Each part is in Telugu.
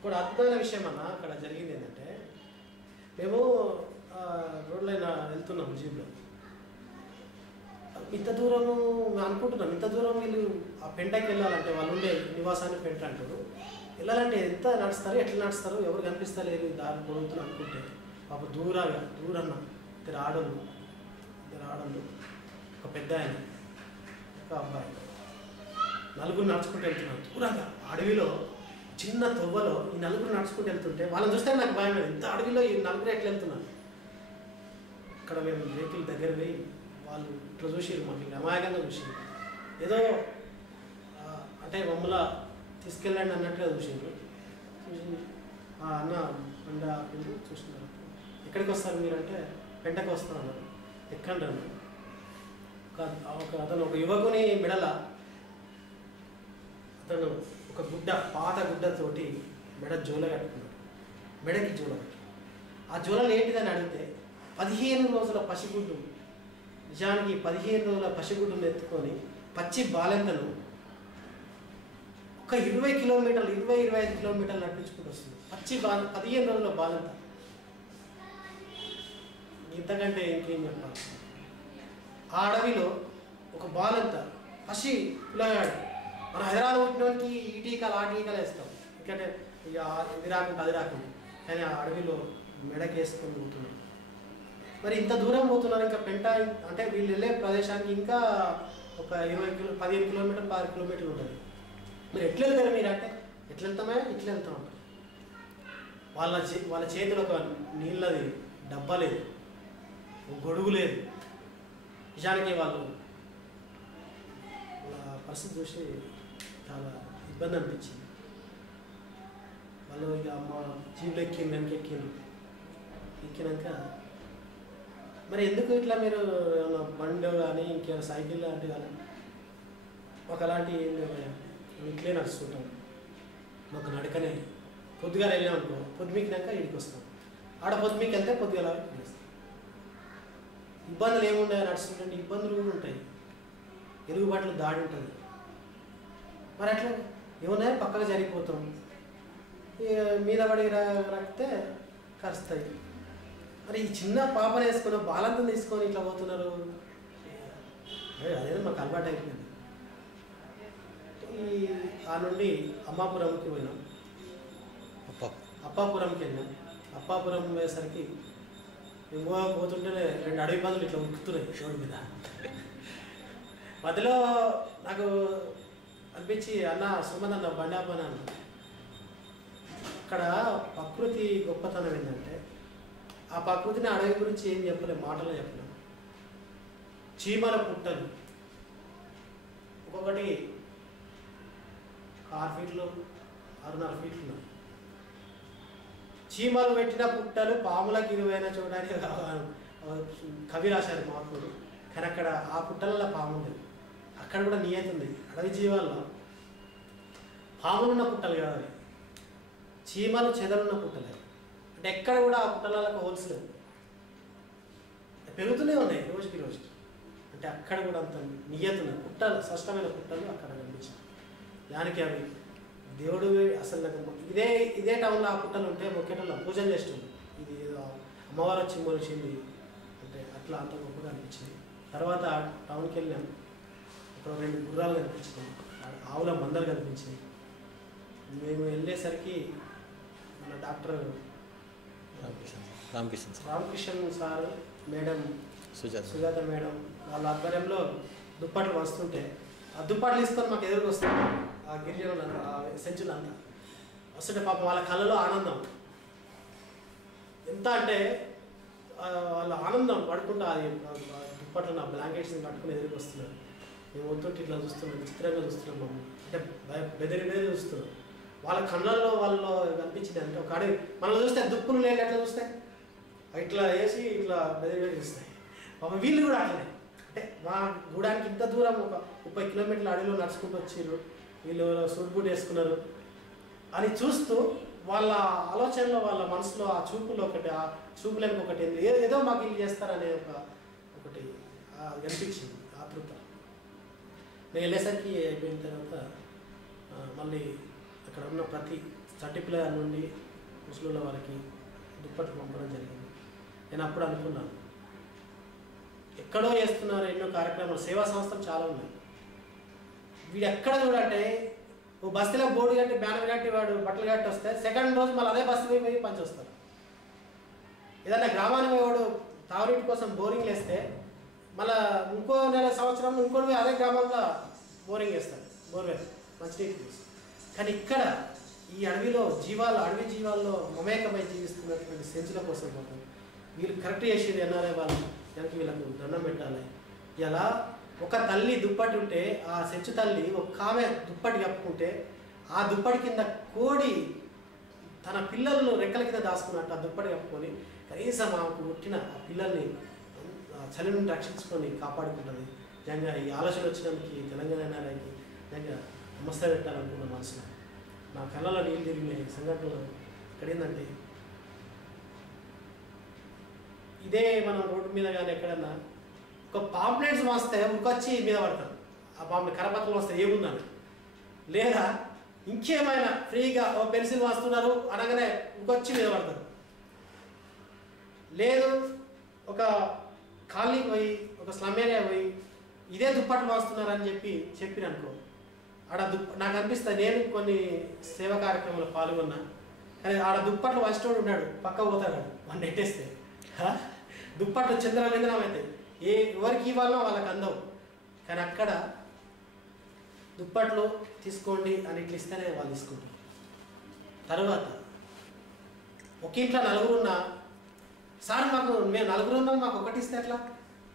ఇక్కడ అద్భుతమైన విషయం అన్న అక్కడ జరిగింది ఏంటంటే మేము రోడ్లో వెళ్తున్నాం జీప్లో. ఇంత దూరము అనుకుంటున్నాం, ఇంత దూరం వీళ్ళు ఆ పెంటకి వెళ్ళాలంటే వాళ్ళు ఉండే నివాసాన్ని పెంట అంటారు. వెళ్ళాలంటే ఎంత నడుస్తారు, ఎట్లా నడుస్తారు, ఎవరు కనిపిస్తలేరు దారి పొడుగుతున్నారు అనుకుంటే పాప దూరంగా ఇద్దరు ఆడోళ్ళు ఒక పెద్ద ఆయన ఒక అబ్బాయి నలుగురు నడుచుకుంటూ వెళ్తున్నారు దూరంగా అడవిలో చిన్న తొవ్వలో. ఈ నలుగురు నడుచుకుంటూ వెళ్తుంటే వాళ్ళని చూస్తే నాకు భయం లేదు, ఇంత అడవిలో ఈ నలుగురు ఎట్లా వెళ్తున్నారు. ఇక్కడ మేము వెహికల్ దగ్గర పోయి వాళ్ళు ఇట్లా చూసిరు, మాకు అమాయకంగా చూసిరు, ఏదో అంటే మమ్మల్ని తీసుకెళ్ళండి అన్నట్టుగా చూసిండ్రు. చూసి అన్న పెంట ఆపిండు చూసినారు. ఎక్కడికి వస్తారు మీరంటే పెంటకి వస్తాను అన్నారు. ఎక్కండి అన్నారు. అతను ఒక యువకుని మెడల అతను ఒక పాత గుడ్డతోటి మెడ జోల కట్టుకున్నాడు. మెడకి జోల కట్టు. ఆ జోలలు ఏంటిదని అడిగితే 15 రోజుల పసిగుడ్డు, నిజానికి 15 రోజుల పసిగుడ్డును ఎత్తుకొని పచ్చి బాలెంతను ఒక 20 కిలోమీటర్లు 20-25 కిలోమీటర్లు నడిపించుకుంటూ వస్తుంది. 15 రోజుల బాలెంత. ఇంతకంటే ఇంకేం చెప్పాలి. ఆ అడవిలో ఒక బాలెంత పసి పిల్లగాడు. మన హైదరాబాద్ పుట్టినోనికి ఈ టీకాలు ఆ టీకాలు వేస్తాం, ఎందుకంటే ఇక ఇది రాకుండా అది రాకుండా, కానీ ఆ అడవిలో మెడకేసుకొని పోతున్నాడు. మరి ఇంత దూరం పోతున్నారు, ఇంకా పెంట అంటే వీళ్ళు వెళ్ళే ప్రదేశానికి ఇంకా ఒక 15 కిలోమీటర్లు 6 కిలోమీటర్లు ఉంటుంది. మీరు ఎట్లా వెళ్తారు మీరు అంటే ఎట్లా వెళ్తామే ఇట్లా వెళ్తాం అంటారు. వాళ్ళ చేతిలో ఒక నీళ్ళది డబ్బా లేదు, ఒక గొడుగు లేదు. నిజానికి వాళ్ళ పరిస్థితి చూసి చాలా ఇబ్బంది అనిపించింది. వాళ్ళు ఇక మా జీవులు ఎక్కినాక మరి ఎందుకు ఇట్లా మీరు ఏమన్నా బండి కానీ ఇంకేమైనా సైకిల్ లాంటి కానీ ఒక అలాంటి ఇట్లే నడుస్తుంటాం. మాకు నడకనే పొద్దుగా వెళ్ళామనుకో, పొద్దుమికినాక ఇంటికి వస్తాం. ఆడ పొద్దుమికి వెళ్తే పొద్దుగా వస్తాం. ఇబ్బందులు ఏమున్నాయో నడుస్తుంటే ఇబ్బందులు కూడా ఉంటాయి, ఎరుగుబాట్లు దాడి ఉంటుంది. మరి అట్లా ఏమున్నాయో పక్కగా జరిగిపోతాం, మీద పడి రాకితే కరుస్తాయి. మరి ఈ చిన్న పాపను వేసుకుని బాలంతం తీసుకొని ఇట్లా పోతున్నారు, అదేదో మాకు అలవాటు అయిపోయింది. ఆ నుండి అమ్మాపురంకి పోయినాం, అప్పాపురంకి వెళ్ళాం. అప్పాపురం పోయేసరికి మేము పోతుంటేనే 2 అడవి పందులు ఇట్లా ఉరుకుతున్నాయి రోడ్డు మీద. మధ్యలో నాకు అనిపించి అన్న సుమన్ అన్న బండి ఆపని అన్న. అక్కడ ప్రకృతి గొప్పతనం ఏంటంటే ఆ ప్రకృతిని అడవి గురించి ఏం చెప్పలేము, మాటలు చెప్పలేము. చీమల పుట్టలు ఒక్కొక్కటి 6 ఫీట్లు 6.5 ఫీట్లు ఉన్నాయి. చీమలు పెట్టిన పుట్టలు పాములకు ఇరువైన చూడడానికి కవి రాశారు మహాత్ముడు. కానీ అక్కడ ఆ పుట్టలలో పాము ఉంది, అక్కడ కూడా నియతి ఉంది. అడవి జీవాల్లో పాములున్న పుట్టలు కాదు, చీమలు చెదలున్న పుట్టలే. అంటే ఎక్కడ కూడా ఆ పుట్టలకు హోల్స్ లేవు, పెరుగుతూనే ఉన్నాయి రోజుకి. అంటే అక్కడ కూడా అంత నియతి ఉంది. పుట్టలు స్పష్టమైన పుట్టలు అక్కడ కనిపించాయి. దానికి అవి దేవుడు అసలు నాకు ఇదే టౌన్లో ఆ పుట్టలు ఉంటే మొక్కేటల్లో పూజలు చేస్తుంది. ఇది అమ్మవారు వచ్చి మొలిచింది అంటే అట్లా అంత గొప్పగా అనిపించింది. తర్వాత టౌన్కి వెళ్ళాం, అక్కడ 2 గుర్రాలు కనిపించినాయి, ఆవుల మందలు కనిపించాయి. మేము వెళ్ళేసరికి మన doctor Ramakrishna sir, madam Sujatha madam వాళ్ళ ఆధ్వర్యంలో దుప్పట్లు వస్తుంటే ఆ దుప్పట్లు తీసుకొని మాకు ఎదురుకు వస్తాం. ఆ గిరిజనులు ఆ సెంచులు అంతా వస్తుంటే పాపం వాళ్ళ కళ్ళలో ఆనందం ఎంత అంటే వాళ్ళ ఆనందం పడుకుంటా అది దుప్పట్లు నా బ్లాంకెట్స్ని పట్టుకుని ఎదురుకు వస్తున్నారు. మేము వద్దుంటే ఇట్లా చూస్తున్నాం, విచిత్రంగా చూస్తున్నాం, మమ్మల్ని అంటే బెదిరి చూస్తున్నాం. వాళ్ళ కళ్ళల్లో వాళ్ళలో కనిపించింది అంటే ఒక అడవి మనల్ని చూస్తే దుప్పులు లేని ఎట్లా చూస్తాయి, ఇట్లా వేసి ఇట్లా బెదిరి చూస్తాయి. పాపం వీళ్ళు కూడా అట్లనే. అంటే మా గూడానికి ఇంత దూరం ఒక 30 కిలోమీటర్ల అడవిలో నడుచుకుంటూ వచ్చారు, వీళ్ళు సూట్ బూట్ వేసుకున్నారు అని చూస్తూ వాళ్ళ ఆలోచనలో వాళ్ళ మనసులో ఆ చూపులో ఒకటి, ఆ చూపులకు ఒకటి ఏదో మాకు వీళ్ళు చేస్తారనే ఒకటి కనిపించింది ఆతృత. నేను వెళ్ళేసరికి అయిపోయిన తర్వాత మళ్ళీ అక్కడ ఉన్న ప్రతి చట్టిపిల్ల నుండి ముసలుల వారికి దుప్పట్లు పంపడం జరిగింది. నేను అప్పుడు అనుకున్నాను, ఎక్కడో చేస్తున్నారు ఎన్నో కార్యక్రమాలు, సేవా సంస్థలు చాలా ఉన్నాయి. వీడు ఎక్కడ చూడంటే ఓ బస్తీలో బోర్డు కట్టి బ్యానర్ కట్టి వాడు బట్టలు కట్టి వస్తే సెకండ్ రోజు మళ్ళీ అదే బస్తీ పోయి పంచి వస్తారు. ఏదైనా గ్రామానికి వాడు తాగునీటి కోసం బోరింగ్ వేస్తే మళ్ళీ ఇంకో నెల సంవత్సరం ఇంకోటి అదే గ్రామంలో బోరింగ్ వేస్తారు, బోర్వెల్ మంచినీటి కోసం. కానీ ఇక్కడ ఈ అడవిలో అడవి జీవాల్లో మమేకమై జీవిస్తున్నటువంటి సెంచుల కోసం వీళ్ళు కరెక్ట్ చేసేది ఎన్ఆర్ఐ వాళ్ళు దానికి వీళ్ళకు దండం పెట్టాలి. ఇలా ఒక తల్లి దుప్పటి ఉంటే ఆ సెంచు తల్లి ఒక ఆమె దుప్పటి కప్పుకుంటే ఆ దుప్పటి కింద కోడి తన పిల్లలను రెక్కల కింద దాచుకున్నట్టు ఆ దుప్పటి కప్పుకొని కనీసం ఆమెకు పుట్టిన ఆ పిల్లల్ని చలి నుండి రక్షించుకొని కాపాడుకుంటుంది. నిజంగా ఈ ఆలోచన వచ్చినందుకు తెలంగాణ ఎన్ఆర్ఐకి నిజంగా నమస్తే పెట్టాలనుకున్న మనసులో నా కళ్ళలో నీళ్ళు తిరిగినాయి సంఘటనలు. ఇక్కడ ఏంటంటే ఇదే మనం రోడ్డు మీద కానీ ఎక్కడన్నా ఒక పాంప్లెట్స్ వస్తే ఉరికొచ్చి మీద పడతారు. ఆ పాంప్లెట్ కరపత్రం వస్తే ఏముందని, లేదా ఇంకేమైనా ఫ్రీగా ఓ పెన్సిల్ వాస్తున్నారు అనగానే ఇంకొచ్చి మీద పడతారు. లేదు ఒక కాలనీకి పోయి ఒక స్లమ్ ఏరియా పోయి ఇదే దుప్పట్లు వాస్తున్నారని చెప్పిననుకో ఆడ నాకు అనిపిస్తుంది. నేను కొన్ని సేవా కార్యక్రమాలు పాల్గొన్నా, కానీ ఆడ దుప్పట్లు వంచోడు ఉన్నాడు, పక్క పోతాడు వాడిని నెట్టేస్తే దుప్పట్లు చంద్రలింగనం అవుతాయి. ఎవరికి ఇవ్వాలో వాళ్ళకి అందవు. కానీ అక్కడ దుప్పట్లు తీసుకోండి అని ఇట్లా ఇస్తేనే వాళ్ళు తీసుకుంటారు. తర్వాత ఒక ఇంట్లో నలుగురున్నా, సార్ మేము నలుగురు ఉన్నాం, మాకు ఒకటి ఇస్తే ఎట్లా,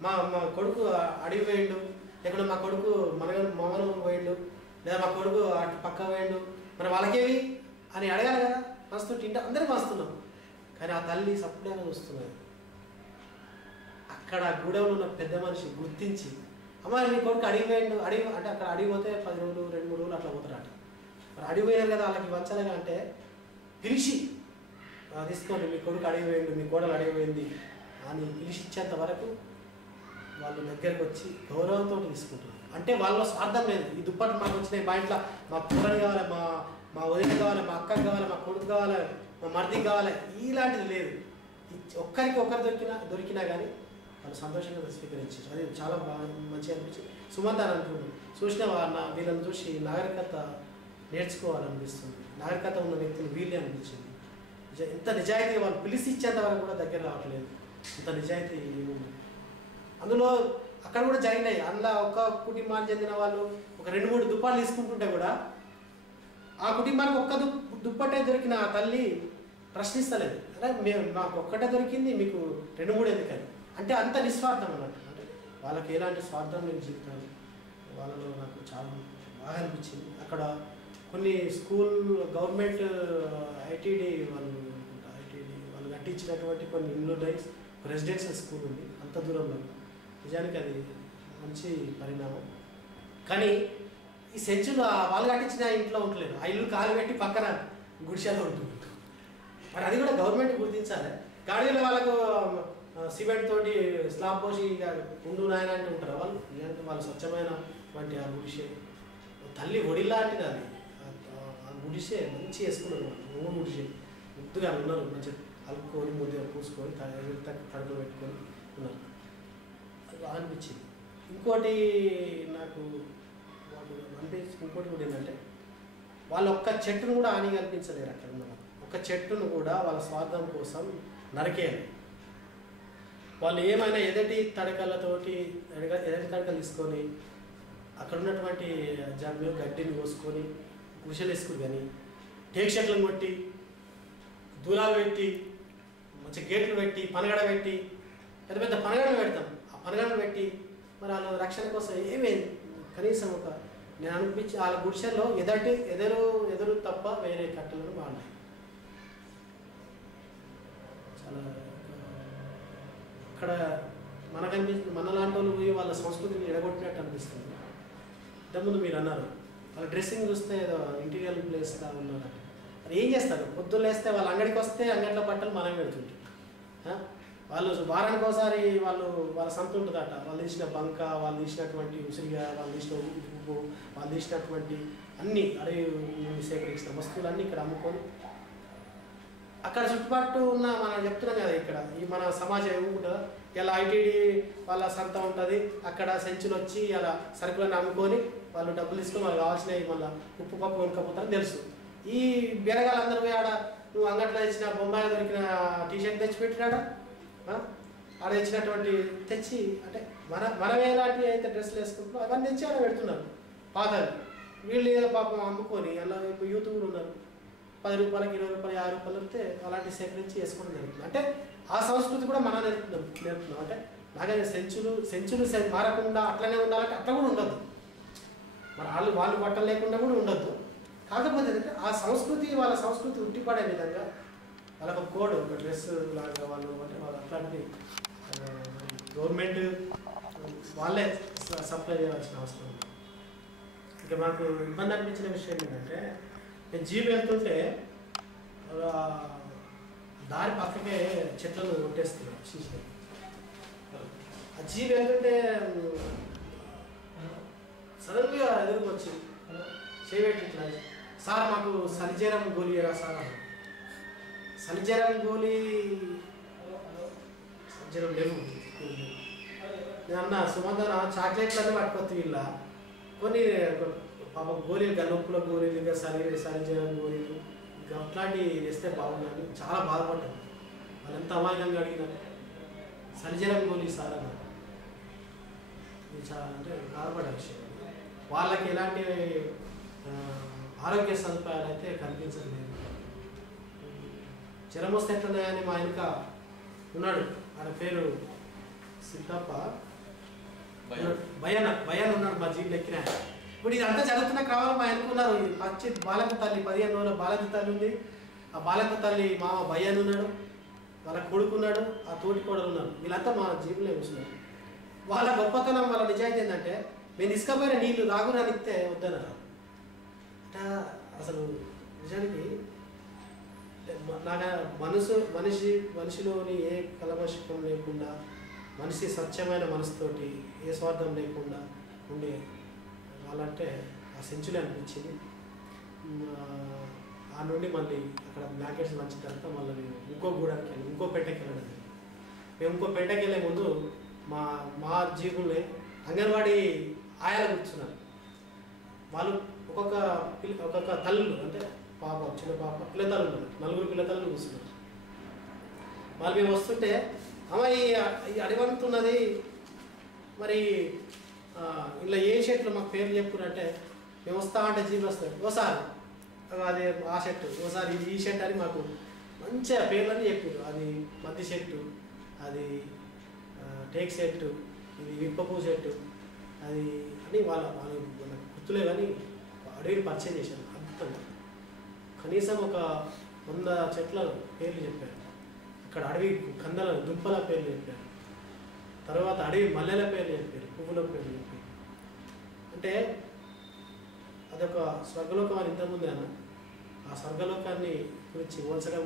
మా కొడుకు అడిగి పోయిండు, లేకుంటే మా కొడుకు మగను పోయిండు, లేదా మా కొడుకు అటు పక్క పోయిండు, మరి వాళ్ళకేవి అని అడగాలి కదా. మస్తు ఇంట అందరూ మస్తున్నాం, కానీ ఆ తల్లి సప్లైగా చూస్తున్నది. అక్కడ గూడెంలో ఉన్న పెద్ద మనిషి గుర్తించి, అమ్మ మీ కొడుకు అడిగిపోయిండు, అంటే అక్కడ అడిగిపోతే 10 రోజులు 2-3 రోజులు అట్లా పోతారట. మరి అడిగిపోయారు కదా వాళ్ళకి వంచలేగా అంటే పిలిచి తీసుకోండి, మీ కొడుకు అడిగిపోయిండు, మీ కోడలు అడిగిపోయింది అని పిలిచి ఇచ్చేంత వరకు వాళ్ళు దగ్గరకు వచ్చి గౌరవంతో తీసుకుంటున్నారు. అంటే వాళ్ళ స్వార్థం లేదు. ఈ దుప్పట్లు మాకు వచ్చినాయి, మా ఇంట్లో మా కూరలు కావాలి, మా వదిన కావాలి, మా అక్కకి కావాలి, మా కొడుకు కావాలి, మా మర్దికి కావాలి, ఇలాంటిది లేదు. ఒక్కరికి ఒకరు దొరికినా కానీ వాళ్ళు సంతోషంగా స్వీకరించారు. అది చాలా బాగా మంచిగా అనిపించింది. సుమంత్ అని అంటున్నాడు, చూసిన వీళ్ళని చూసి నాగరికత నేర్చుకోవాలనిపిస్తుంది. నాగరికత ఉన్న వ్యక్తులు వీళ్ళే అనిపించింది. ఎంత నిజాయితీ, వాళ్ళు పిలిచి ఇచ్చేంత వరకు కూడా దగ్గర రావట్లేదు, ఇంత నిజాయితీ ఏముంది అందులో. అక్కడ కూడా జరిగినాయి. అందులో ఒక కుటుంబానికి చెందిన వాళ్ళు ఒక 2-3 దుప్పాలు తీసుకుంటుంటే కూడా ఆ కుటుంబానికి ఒక్క దుప్పటే దొరికిన ఆ తల్లి ప్రశ్నిస్తలేదు. అంటే మాకు ఒక్కటే దొరికింది, మీకు 2-3 ఎందుకని. అంటే అంత నిస్వార్థం అన్నట్టు. అంటే వాళ్ళకి ఎలాంటి స్వార్థం లేని జీవితాలు వాళ్ళలో నాకు చాలా బాగా అనిపించింది. అక్కడ కొన్ని స్కూల్ గవర్నమెంట్ ఐటీడీ వాళ్ళు కట్టించినటువంటి కొన్ని ఇల్లు ఉన్నాయి, రెసిడెన్షియల్ స్కూల్ ఉంది అంత దూరంలో. నిజానికి అది మంచి పరిణామం. కానీ ఈ సెంచులు వాళ్ళు కట్టించిన ఇంట్లో ఉండలేదు, ఆ ఇల్లు కాలు పెట్టి పక్కన గుడిసెలో ఉంటుంది. మరి అది కూడా గవర్నమెంట్ గుర్తించాలి. గాడిలో వాళ్ళకు సిమెంట్ తోటి స్లాబ్ పోసి ఉండు నాయన అంటే ఉంటారు వాళ్ళు. ఇలాంటి వాళ్ళు స్వచ్ఛమైన వంటి ఆ గుడిసె తల్లి ఒడిలాంటిది. అది ఆ గుడిసె మంచి వేసుకున్నారు వాళ్ళు, గుడిసె ముద్దుగా ఉన్నారు, మంచిగా అలుపుకొని ముద్దుగా పూసుకొని తడుపులు పెట్టుకొని ఉన్నారు. అది బాగా అనిపించింది. ఇంకోటి నాకు ఇంకోటి కూడా ఏంటంటే వాళ్ళు ఒక్క చెట్టును కూడా హాని కల్పించలేరు. అక్కడ ఉన్న ఒక చెట్టును కూడా వాళ్ళ స్వార్థం కోసం నరికేయాలి. వాళ్ళు ఏమైనా ఎదటి తడకలు తీసుకొని అక్కడ ఉన్నటువంటి జమ్మి గడ్డిని కోసుకొని గుడిసెలు వేసుకుని, కానీ టేక్ షెట్లను కొట్టి దూరాలు పెట్టి మంచి గేట్లు పెట్టి పనగడ పెట్టి పెద్ద పెద్ద పనగడలు పెడతాం. ఆ పనగడలు పెట్టి మరి వాళ్ళు రక్షణ కోసం ఏమీ కనీసం ఒక నేను అనిపించి వాళ్ళ గుడిసెల్లో ఎదురు తప్ప వేరే కట్టలను బాగున్నాయి. చాలా అక్కడ మనకు అనిపించింది, మనలాంటి వాళ్ళు పోయి వాళ్ళ సంస్కృతిని ఎడగొట్టినట్టు అనిపిస్తుంది. ఇంతకుముందు మీరు అన్నారు వాళ్ళ డ్రెస్సింగ్ చూస్తే ఏదో ఇంటీరియర్ ప్లేస్గా ఉన్నారు. అది ఏం చేస్తారు, పొద్దున్న వేస్తే వాళ్ళ అంగడికి వస్తే అంగడిలో బట్టలు మనం పెడుతుంటాం. వాళ్ళు వారానికి ఒకసారి వాళ్ళ సంత ఉంటుందట, వాళ్ళు తీసిన బంక, వాళ్ళు తీసినటువంటి ఉసిరిగా, వాళ్ళు తీసిన ఉప్పు, వాళ్ళు తీసినటువంటి అన్నీ అడవి సేకరించిన వస్తువులన్నీ ఇక్కడ అమ్ముకొని అక్కడ చుట్టుపక్కల ఉన్న మనం చెప్తున్నాం కదా ఇక్కడ ఈ మన సమాజం ఏముంటుందా ఇలా ఐటీడీ వాళ్ళ సంత ఉంటుంది అక్కడ సెంచులు వచ్చి అలా సరుకులను అమ్ముకొని వాళ్ళు డబ్బులు తీసుకొని వాళ్ళు కావాల్సినవి మళ్ళీ ఉప్పు పప్పు కొనుక్కపోతారని తెలుసు. ఈ బెరగాలందరూ పోయి ఆడ నువ్వు అంగట్లో తెచ్చిన బొంబాయిలో దొరికిన టీషర్ట్ తెచ్చి పెట్టినాడా ఆడ తెచ్చినటువంటి తెచ్చి అంటే మనం ఎలాంటివి అయితే డ్రెస్సులు వేసుకుంటున్నాం అవన్నీ తెచ్చి ఆడ పెడుతున్నారు పాతలు. వీళ్ళు ఏదో పాపం అమ్ముకొని అలా యూత్ కూడా ఉన్నారు 10 రూపాయలకి 20 రూపాయలు 50 రూపాయలు వస్తే అలాంటి సేకరించి వేసుకోవడం జరుగుతుంది. అంటే ఆ సంస్కృతి కూడా మనం నేర్పుతున్నాం. అంటే నాకైతే సెంచులు మారకుండా అట్లనే ఉండాలంటే అట్లా కూడా ఉండదు. మరి వాళ్ళు బట్టలు లేకుండా కూడా ఉండద్దు. కాకపోతే ఏంటంటే ఆ సంస్కృతి వాళ్ళ సంస్కృతి ఉట్టిపడే విధంగా వాళ్ళకు ఒక కోడ్ ఒక డ్రెస్ లాగా వాళ్ళు అంటే వాళ్ళు అట్లాంటి గవర్నమెంట్ వాళ్ళే సప్లై చేయాల్సిన అవసరం ఉంది. ఇంకా మాకు ఇబ్బంది అనిపించిన విషయం ఏంటంటే నేను జీప్ వెళ్తుంటే దారి పక్కకే చెట్లను కొట్టేస్తున్నాను చూసి ఆ జీప్ వెళ్తుంటే సడన్గా ఎదురుకు వచ్చి చేయబెట్టి ఇట్లా సార్ మాకు సలిజరం గోళీ ఎరా సార్ సలిజరం గోళీ సలిజరం లేవు నేను అన్న సుమందన చాక్లెట్లన్నీ పట్టుకొచ్చి వీళ్ళ కొన్ని పాప గోళీలు నొప్పుల గోళీలు ఇంకా సలిజరం గోళీలు ఇంకా అట్లాంటివి వేస్తే బాగుందని చాలా బాధపడ్డాను. వాళ్ళు ఎంత అమాయకంగా అడిగినారు సలిజరం గోళీ సార్ అన్నారు. ఇది చాలా అంటే బాధపడే విషయం. వాళ్ళకి ఎలాంటి ఆరోగ్య సదుపాయాలు అయితే కనిపించలేదు. జ్వరం వస్తే ఎట్లున్నాయని మా వెనుక ఉన్నాడు ఆయన పేరు సిద్ధప్ప భయాన్ ఉన్నాడు మా జీబులు ఎక్కిన. ఇప్పుడు ఇదంతా జరుగుతున్న క్రమంలో మా వెనుక ఉన్నారు పచ్చి బాలక తల్లి 15 రోజుల బాలక తల్లి ఉంది. ఆ బాలక తల్లి మామ భయాన్ ఉన్నాడు, వాళ్ళ కొడుకున్నాడు, ఆ తోటి కోడలు ఉన్నారు. వీళ్ళంతా మా జీబులే కూర్చున్నారు. వాళ్ళ గొప్పతనం వాళ్ళ నిజాయితీ ఏంటంటే మేము తీసుకపోయిన నీళ్ళు రాగురాని ఇస్తే వద్దన్నారు. అంటే అసలు నిజానికి నాకు మనిషిలోని ఏ కలమషకం లేకుండా మనిషి స్వచ్ఛమైన మనసుతోటి ఏ స్వార్థం లేకుండా ఉండే వాళ్ళంటే ఆ సెంచురీ అనిపించింది. ఆ నుండి మళ్ళీ అక్కడ బ్లాంకెట్స్ మంచిన తర్వాత మళ్ళీ మేము ఇంకో గూడానికి వెళ్ళి ఇంకో పెట్టెకి వెళ్ళడం. మేము ఇంకో పెట్టెకి వెళ్ళే ముందు మా జీవుల్ని అంగన్వాడీ ఆయాలు కూర్చున్నారు. వాళ్ళు ఒక్కొక్క తల్లులు అంటే పాప చిన్న పాప పిల్లతల్లు ఉన్నారు, 4 పిల్లతల్లు కూర్చున్నారు. వాళ్ళు మేము వస్తుంటే అమ్మ ఈ అడివంతున్నది మరి ఇలా ఏ షర్ట్లు మాకు పేర్లు చెప్పుకున్నట్టే మేము వస్తా అంటే జీబులు వస్తారు. ఓసారి అది ఆ షర్టు, ఓసారి ఈ షర్ట్ అని మాకు మంచిగా పేర్లన్నీ చెప్పారు. అది మద్ది షర్టు, అది టేక్ షర్టు, ఇది విప్పపూ షర్టు, అది అని వాళ్ళు గుర్తులే కానీ అడవిని పరిచయం చేశారు. అద్భుతంగా కనీసం ఒక 100 చెట్ల పేర్లు చెప్పారు. అక్కడ అడవి కందల దుంపల పేర్లు చెప్పారు. తర్వాత అడవి మల్లెల పేర్లు చెప్పారు, పువ్వుల పేర్లు చెప్పారు. అంటే అదొక స్వర్గలోకం అని ఇంతకుముందే అన్న. ఆ స్వర్గలోకాన్ని గురించి పోల్చడం